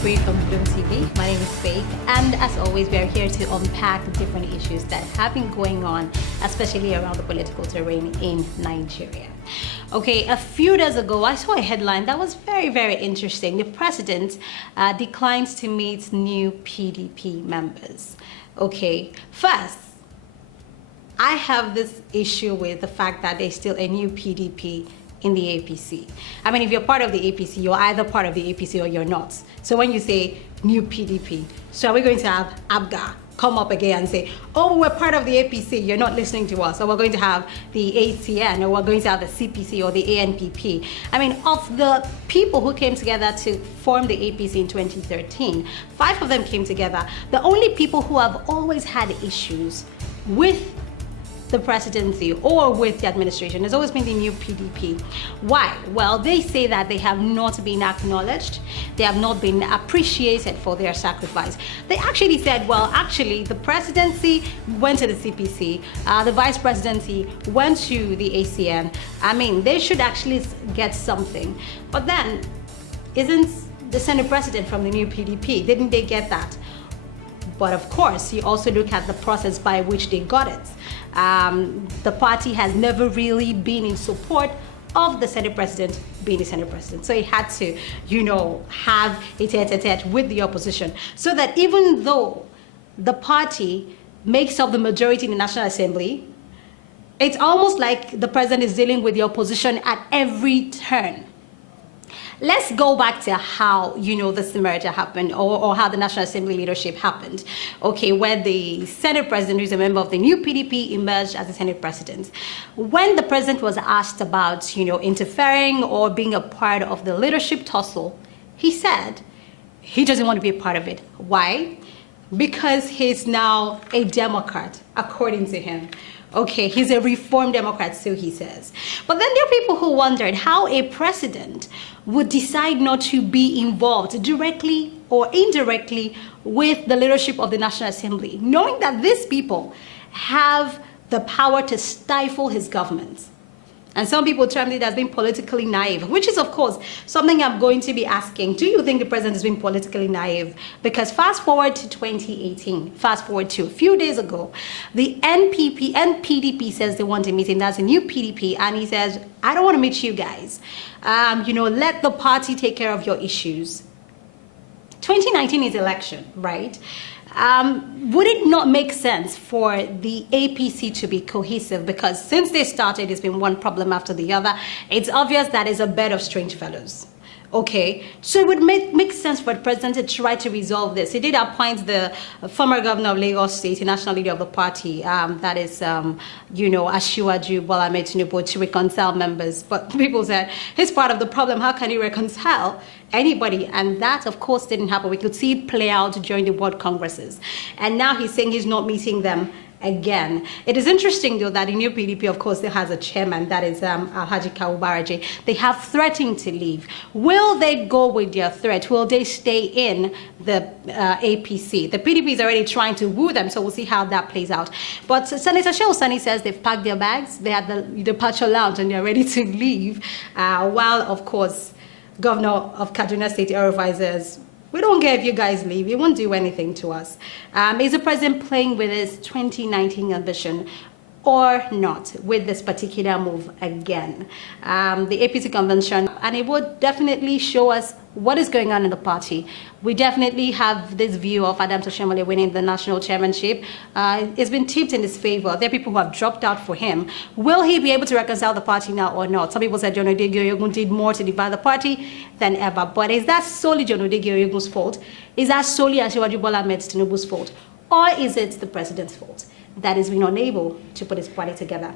brief from GloommeTV. My name is Faith, and as always, we are here to unpack different issues that have been going on, especially around the political terrain in Nigeria. Okay, a few days ago, I saw a headline that was very, very interesting. The president declines to meet new PDP members. Okay, first, I have this issue with the fact that there's still a new PDP in the APC. I mean, if you're part of the APC, you're either part of the APC or you're not. So when you say new PDP, so are we going to have ABGA come up again and say, oh, we're part of the APC, you're not listening to us, or we're going to have the ACN, or we're going to have the CPC or the ANPP. I mean, of the people who came together to form the APC in 2013, 5 of them came together. The only people who have always had issues with the presidency or with the administration has always been the new PDP. Why? Well, they say that they have not been acknowledged, they have not been appreciated for their sacrifice. They actually said, well, actually, the presidency went to the CPC, the vice presidency went to the ACN. I mean, they should actually get something. But then, isn't the Senate president from the new PDP? Didn't they get that? But of course, you also look at the process by which they got it. The party has never really been in support of the Senate president being the Senate president. So it had to, have a tete-a-tete with the opposition. So that even though the party makes up the majority in the National Assembly, it's almost like the president is dealing with the opposition at every turn. Let's go back to how, this merger happened or how the National Assembly leadership happened. Okay, where the Senate president, who's a member of the new PDP, emerged as the Senate president. When the president was asked about, interfering or being a part of the leadership tussle, he said he doesn't want to be a part of it. Why? Because he's now a Democrat, according to him. Okay, he's a reformed Democrat, so he says. But then there are people who wondered how a president would decide not to be involved directly or indirectly with the leadership of the National Assembly, knowing that these people have the power to stifle his government. And some people termed it as being politically naive, which is, of course, something I'm going to be asking. Do you think the president has been politically naive? Because fast forward to 2018, fast forward to a few days ago, the nPDP says they want a meeting. That's a new PDP. And he says, I don't want to meet you guys. Let the party take care of your issues. 2019 is election, right? Would it not make sense for the APC to be cohesive? Because since they started, it's been one problem after the other. It's obvious that it's a bed of strange fellows. Okay, so it would make sense for the president to try to resolve this. He did appoint the former governor of Lagos State, the national leader of the party, that is, Asiwaju Bola Ahmed Tinubu, to reconcile members. But people said, he's part of the problem. How can he reconcile anybody? And that, of course, didn't happen. We could see it play out during the World Congresses. And now he's saying he's not meeting them again. It is interesting, though, that the new PDP, of course, has a chairman, that is Alhaji Kawu Baraje. They have threatened to leave. Will they go with their threat? Will they stay in the APC? The PDP is already trying to woo them, so we'll see how that plays out. But Senator Shehu Sani says they've packed their bags, they're at the departure lounge, and they're ready to leave, while, of course, Governor of Kaduna State, El-Rufai, says, we don't care if you guys leave. It won't do anything to us. Is the president playing with his 2019 ambition or not with this particular move again? The APC convention, and it would definitely show us what is going on in the party. We definitely have this view of Adams Oshomole winning the national chairmanship. It's been tipped in his favor. There are people who have dropped out for him. Will he be able to reconcile the party now or not? Some people said John Odege Oyegun did more to divide the party than ever. But is that solely John Odege Oyegun's fault? Is that solely Asiwaju Bola Ahmed Tinubu's fault? Or is it the president's fault that is being unable to put his party together?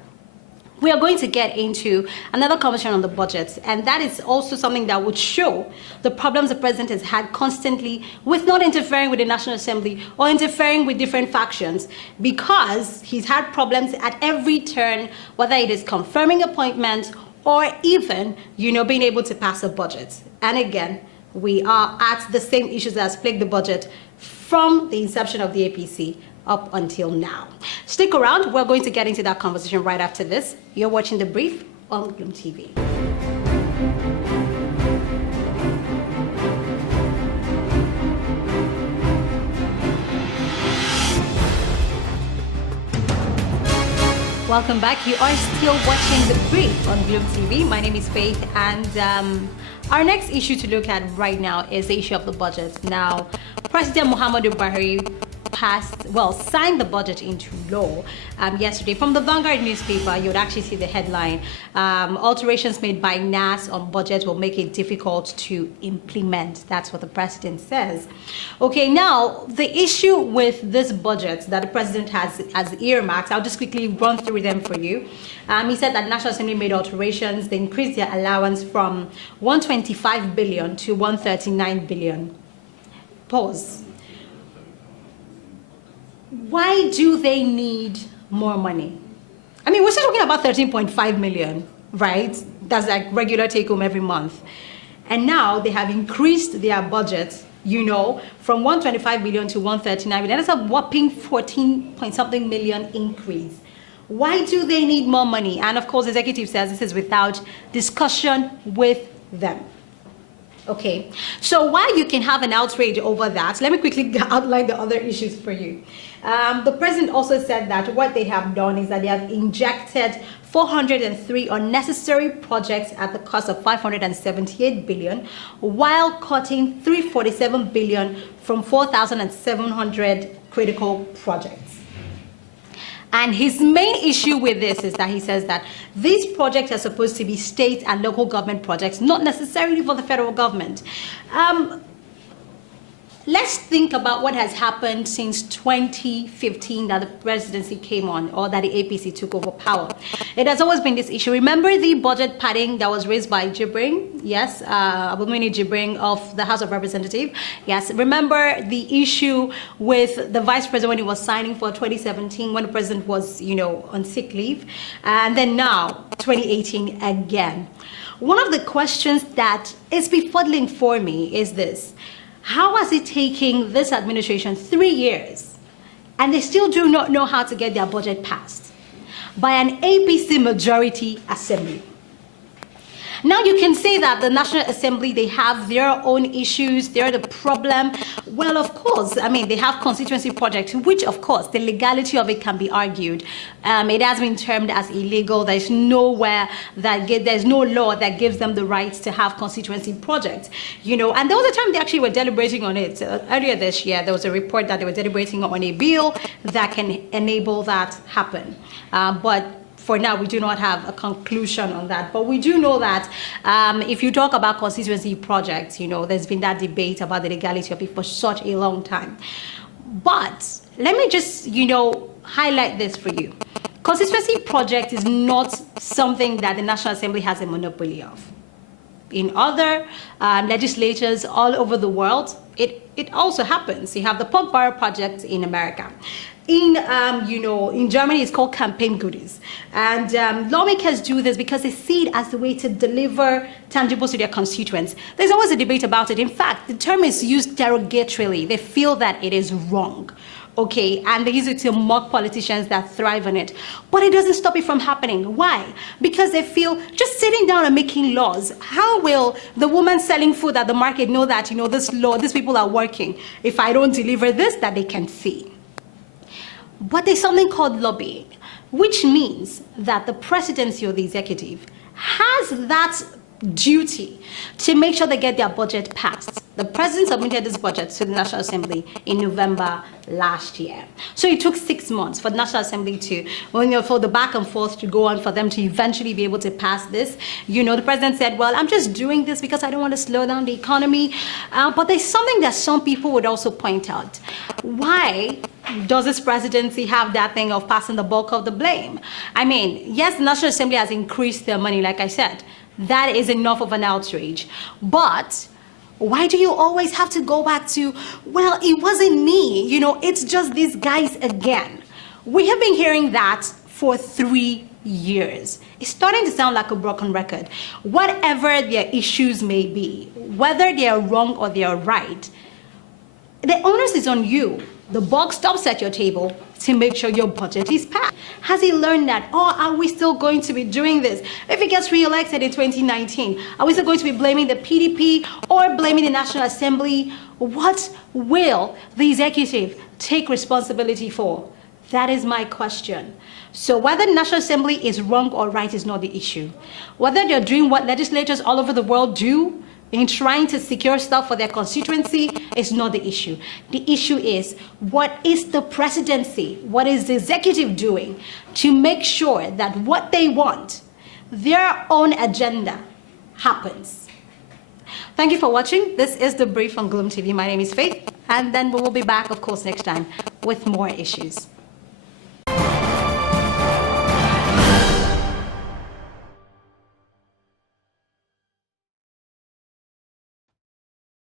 We are going to get into another conversation on the budget, and that is also something that would show the problems the president has had constantly with not interfering with the National Assembly or interfering with different factions, because he's had problems at every turn, whether it is confirming appointments or even, being able to pass a budget. And again, we are at the same issues that has plagued the budget from the inception of the APC up until now. Stick around. We're going to get into that conversation right after this. You're watching The Brief on GloommeTV. Welcome back. You are still watching The Brief on GloommeTv. My name is Faith, and our next issue to look at right now is the issue of the budget. Now, President Muhammadu Buhari signed the budget into law yesterday. From the Vanguard newspaper, you would actually see the headline, alterations made by NAS on budget will make it difficult to implement. That's what the president says. Okay, now, the issue with this budget that the president has earmarked, I'll just quickly run through them for you. He said that National Assembly made alterations. They increased their allowance from 125 billion to 139 billion. Pause. Why do they need more money? I mean, we're still talking about 13.5 million, right? That's like regular take home every month. And now they have increased their budget, you know, from 125 billion to 139 billion. That's a whopping 14 point something million increase. Why do they need more money? And of course, the executive says this is without discussion with them. Okay, so while you can have an outrage over that, let me quickly outline the other issues for you. The president also said that what they have done is that they have injected 403 unnecessary projects at the cost of 578 billion, while cutting 347 billion from 4,700 critical projects. And his main issue with this is that he says that these projects are supposed to be state and local government projects, not necessarily for the federal government. Let's think about what has happened since 2015 that the presidency came on, or that the APC took over power. It has always been this issue. Remember the budget padding that was raised by Jibrin? Yes, Abumini Jibrin of the House of Representatives. Yes, remember the issue with the vice president when he was signing for 2017 when the president was, you know, on sick leave, and then now 2018 again. One of the questions that is befuddling for me is this. How is it taking this administration 3 years and they still do not know how to get their budget passed by an APC majority assembly? Now you can say that the National Assembly, they have their own issues, they're the problem. Well, of course, I mean, they have constituency projects, which of course, the legality of it can be argued. It has been termed as illegal. There's nowhere that there's no law that gives them the right to have constituency projects, you know. And there was a time they actually were deliberating on it. Earlier this year, there was a report that they were deliberating on a bill that can enable that happen. But for now, we do not have a conclusion on that. But we do know that if you talk about constituency projects, you know, there's been that debate about the legality of it for such a long time. But let me just, you know, highlight this for you. Constituency project is not something that the National Assembly has a monopoly of. In other legislatures all over the world, it also happens. You have the pork barrel project in America. In Germany, it's called campaign goodies. And lawmakers do this because they see it as the way to deliver tangibles to their constituents. There's always a debate about it. In fact, the term is used derogatorily. They feel that it is wrong. Okay, and they use it to mock politicians that thrive on it. But it doesn't stop it from happening. Why? Because they feel just sitting down and making laws, how will the woman selling food at the market know that, you know, this law, these people are working if I don't deliver this that they can see? But there's something called lobbying, which means that the presidency or the executive has that duty to make sure they get their budget passed. The president submitted this budget to the National Assembly in November last year. So it took 6 months for the National Assembly to, for the back and forth to go on, for them to eventually be able to pass this. You know, the president said, well, I'm just doing this because I don't want to slow down the economy. But there's something that some people would also point out. Why does this presidency have that thing of passing the bulk of the blame? I mean, yes, the National Assembly has increased their money, like I said. That is enough of an outrage. But why do you always have to go back to, well, it wasn't me, you know, it's just these guys again? We have been hearing that for 3 years. It's starting to sound like a broken record. Whatever their issues may be, whether they are wrong or they are right, the onus is on you. The buck stops at your table to make sure your budget is passed. Has he learned that? Or are we still going to be doing this? If he gets re-elected in 2019, are we still going to be blaming the PDP or blaming the National Assembly? What will the executive take responsibility for? That is my question. So whether National Assembly is wrong or right is not the issue. Whether they're doing what legislators all over the world do in trying to secure stuff for their constituency is not the issue. The issue is, what is the presidency, what is the executive doing to make sure that what they want, their own agenda, happens? Thank you for watching. This is The Brief on GloommeTV. My name is Faith, and then we will be back, of course, next time with more issues.